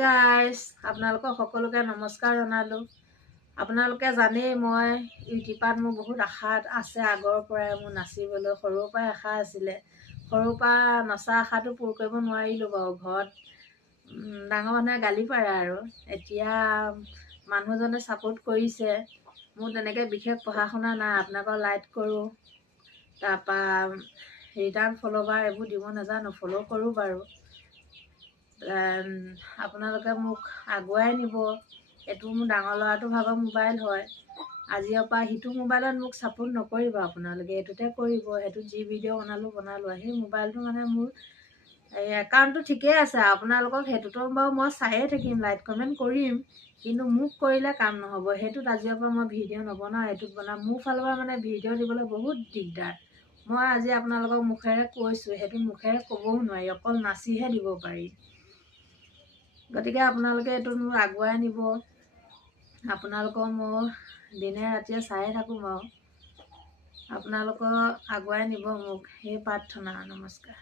Guys আপোনালোকক সকলোকে নমস্কাৰ জনালোঁ। আপোনালোকে জানেই মই ইউটিউবত মোৰ বহুত আশা আছে, আগৰ পৰাই মোৰ নাচিবলৈ সৰুৰ পৰাই আশা আছিলে। সৰুৰ পৰা নচা আশাটো পূৰ কৰিব নোৱাৰিলোঁ বাৰু। ঘৰত ডাঙৰ মানুহে গালি পাৰে আৰু এতিয়া মানুহজনে ছাপোৰ্ট কৰিছে। মোৰ তেনেকৈ বিশেষ পঢ়া শুনা নাই, আপোনালোকৰ লাইক কৰোঁ, তাৰপৰা ৰিটাৰ্ণ ফ'ল'বাৰ এইবোৰ দিব নাজানো, ফ'ল' কৰোঁ বাৰু। আপোনালোকে মোক আগুৱাই নিব। এইটো মোৰ ডাঙৰ ল'ৰাটোৰ ভাগৰ মোবাইল হয়। আজিৰ পৰা সিটো মোবাইলত মোক ছাপোৰ্ট নকৰিব আপোনালোকে, এইটোতে কৰিব। সেইটোত যি ভিডিঅ' বনালোঁ সেই মোবাইলটো মানে মোৰ এই একাউণ্টটো ঠিকেই আছে। আপোনালোকক সেইটোতো বাৰু মই চায়ে থাকিম, লাইক কমেণ্ট কৰিম, কিন্তু মোক কৰিলে কাম নহ'ব। সেইটোত আজিৰ পৰা মই ভিডিঅ' নবনাওঁ, এইটোত বনাম। মোৰ ফালৰ পৰা মানে ভিডিঅ' দিবলৈ বহুত দিগদাৰ। মই আজি আপোনালোকক মুখেৰে কৈছোঁ, সেইটো মুখেৰে ক'বও নোৱাৰি, অকল নাচিহে দিব পাৰি। গতিকে আপোনালোকে এইটো মোক আগুৱাই নিব। আপোনালোকৰ মই দিনে ৰাতিয়ে চায়ে থাকোঁ বাৰু। আপোনালোকৰ আগুৱাই নিব মোক, সেই প্ৰাৰ্থনা। নমস্কাৰ।